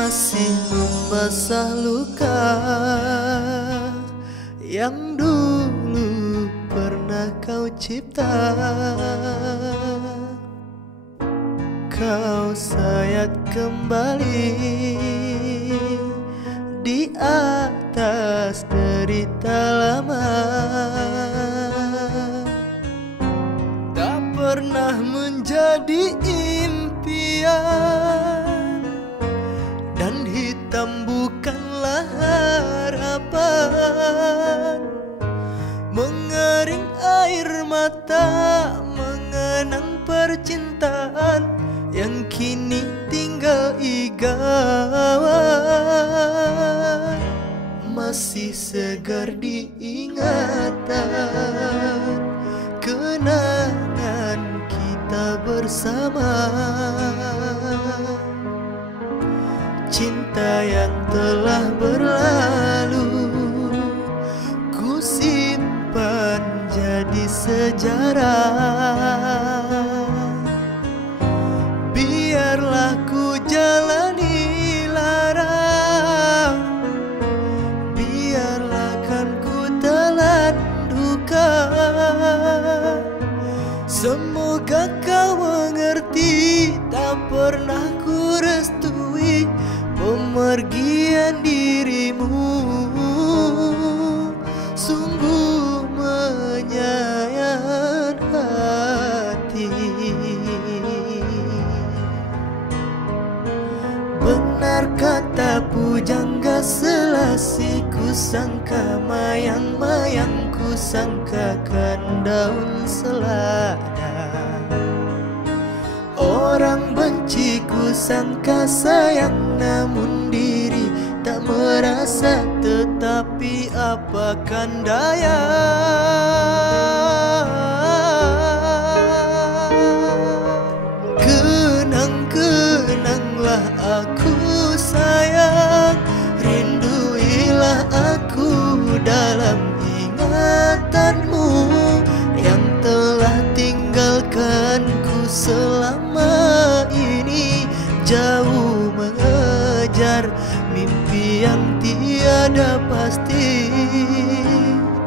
masih membasah luka yang dulu pernah kau cipta. Kau sayat kembali di atas derita lama. Tak pernah menjadi impian, dan hitam bukanlah harapan. Mengering air mata mengenang percintaan yang kini tinggal igawan. Masih segar diingatan kenangan kita bersama. Cinta yang telah berlalu ku simpan jadi sejarah. Biarlah ku jalani lara, biarlah kan ku telan duka. Semoga kau mengerti, tak pernah ku restui pemergian dirimu. Sungguh menyayat hati. Benar kata pujangga selasi, ku sangka mayang-mayang, ku sangkakan daun selada. Orang benci ku sangka sayang, namun diri tak merasa. Tetapi apakan daya, kenang-kenanglah aku sayang. Rinduilah aku dalam ingatanmu yang telah tinggalkanku selama ini. Jauh mengejar mimpi yang tiada pasti.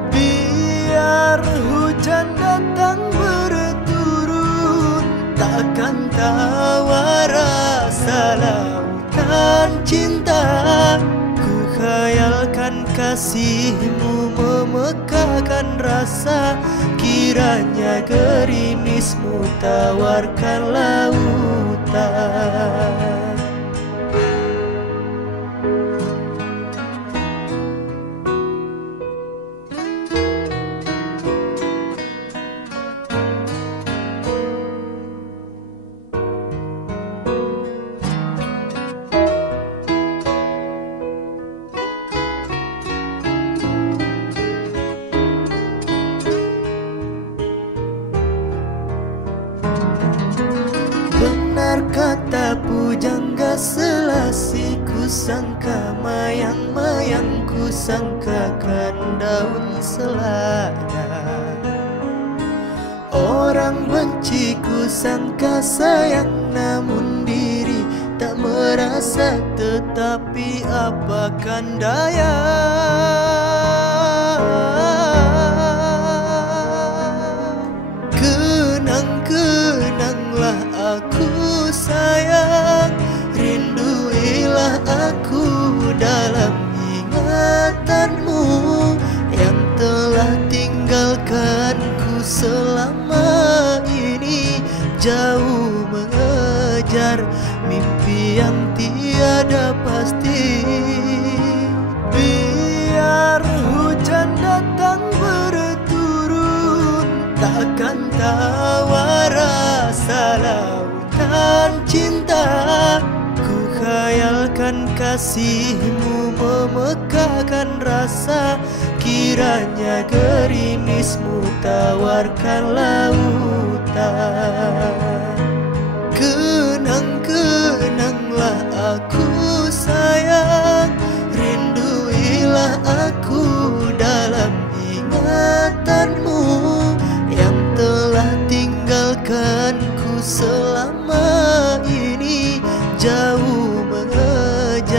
Biar hujan datang berturut, takkan tawar rasa lautan cinta. Ku khayalkan kasihmu memekakan rasa. Kiranya gerimismu tawarkan lautan. Benar kata pujangga selasi, ku sangka mayang-mayang, ku sangkakan daun selada. Orang benci ku sangka sayang, namun diri tak merasa. Tetapi apakan daya, kenang-kenanglah aku sayang. Rinduilah aku dalam ingatanmu yang telah tinggalkanku selama ini. Jauh mengejar mimpi yang tiada pasti. Biar hujan datang berturut, takkan tawar rasa lautan cinta. Ku khayalkan kasihmu memekakan rasa. Kiranya gerimismu tawarkan lautan. Kenang-kenanglah aku sayang. Rinduilah aku dalam ingatanmu yang telah tinggalkanku selama ini. Jauh mengejar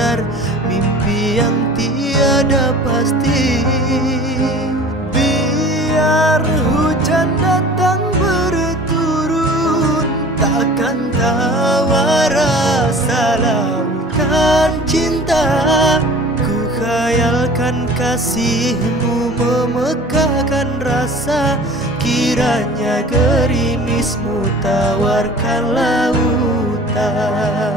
kasihmu memekakkan rasa, kiranya gerimismu tawarkan lautan.